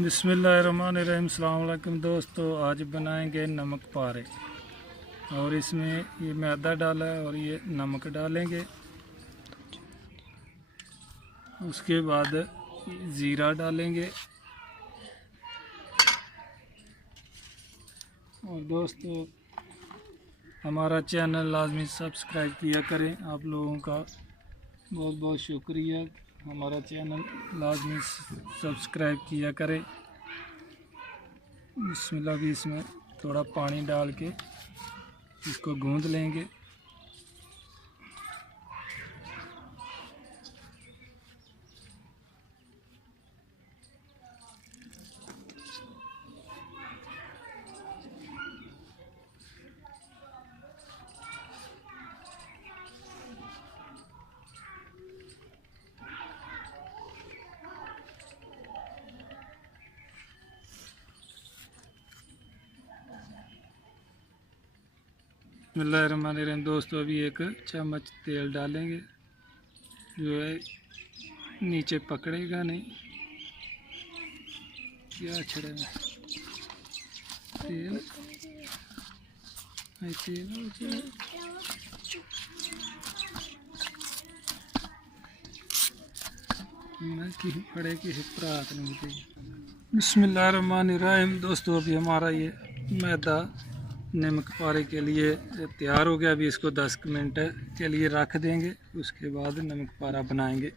बिस्मिल्लाहिर्रहमानिर्रहीम। अस्सलाम वालेकुम दोस्तों, आज बनाएंगे नमक पारे। और इसमें ये मैदा डाला है और ये नमक डालेंगे। उसके बाद ज़ीरा डालेंगे। और दोस्तों, हमारा चैनल लाजमी सब्सक्राइब किया करें। आप लोगों का बहुत बहुत शुक्रिया। हमारा चैनल लाजमी सब्सक्राइब किया करें। बिस्मिल्लाह। भी इसमें थोड़ा पानी डाल के इसको गूंद लेंगे। बिस्मिल्लाहिर्रहमानिर्रहीम। दोस्तों, अभी 1 चम्मच तेल डालेंगे, जो है नीचे पकड़ेगा नहीं। क्या छड़े में तेल पड़े किसी प्रात नहीं थी। बिस्मिल्लाहिर्रहमानिर्रहीम। दोस्तों, अभी हमारा ये मैदा नमक पारे के लिए तैयार हो गया। अभी इसको 10 मिनट के लिए रख देंगे। उसके बाद नमक पारा बनाएंगे।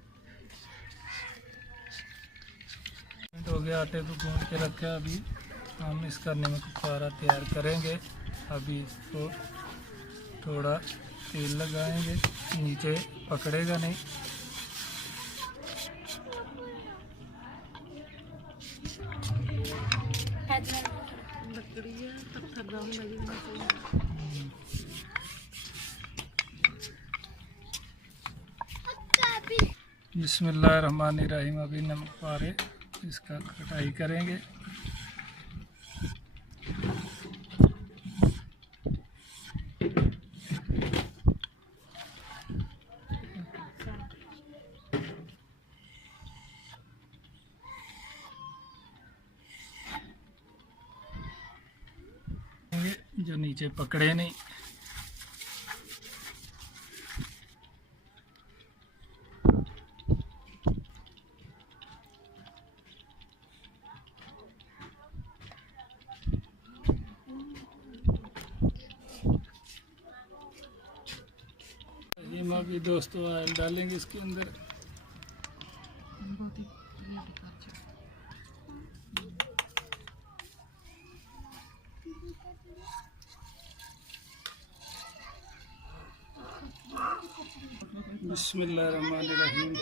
हो गया, आटे को गूंद के रखा है। अभी हम इसका नमक पारा तैयार करेंगे। अभी इसको थोड़ा तेल लगाएंगे, नीचे पकड़ेगा नहीं। बिस्मिल्लाहिर्रहमानिर्रहीम। अभी नमक पारे इसका कटाई करेंगे। जो नीचे पकड़े नहीं। अभी दोस्तों ऑयल डालेंगे इसके अंदर। बिस्मिल्लाहिर्रहमानिर्रहीम।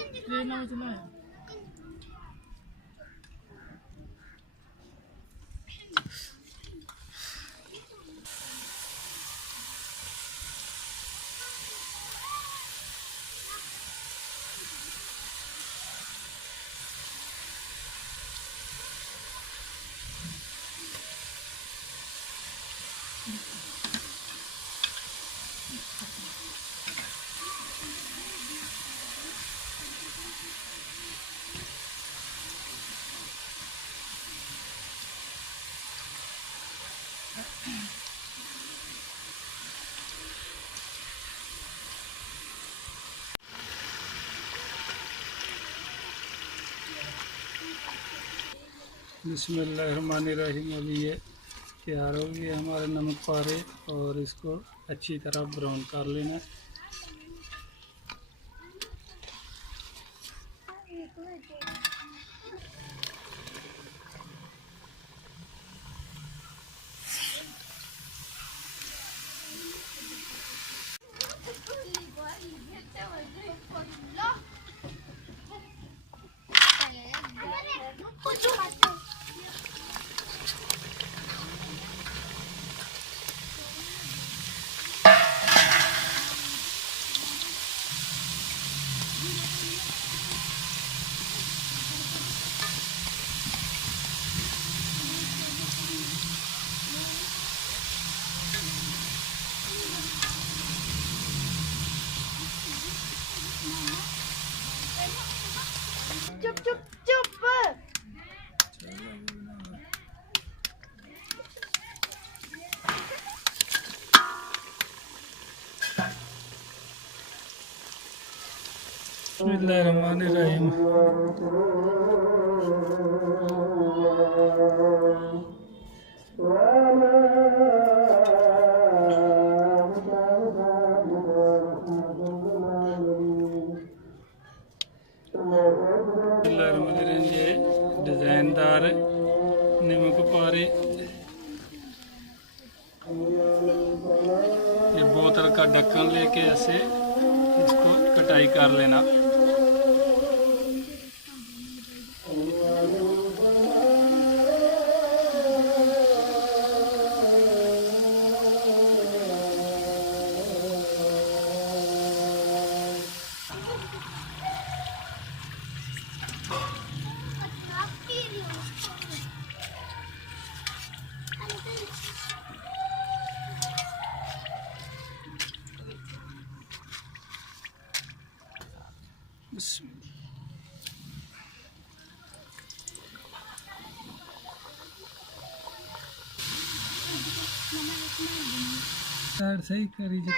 बिस्मिल्लाहिर्रहमानिर्रहीम। अभी ये तैयार हो गया हमारे नमक पारे। और इसको अच्छी तरह ब्राउन कर लेना है। बिस्मिल्लाहिर्रहमानिर्रहीम। ये डिजाइनदार नमक पारे, ये बोतल का ढक्कन लेके ऐसे इसको कटाई कर लेना। सही करिए।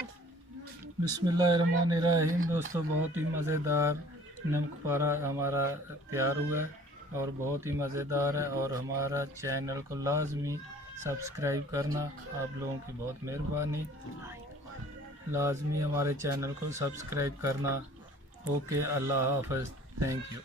बिस्मिल्लाहिर्रहमानिर्रहीम। दोस्तों, बहुत ही मज़ेदार नमक पारा हमारा तैयार हुआ है और बहुत ही मज़ेदार है। और हमारा चैनल को लाजमी सब्सक्राइब करना, आप लोगों की बहुत मेहरबानी। लाजमी हमारे चैनल को सब्सक्राइब करना। ओके, अल्लाह हाफ़िज़, थैंक यू।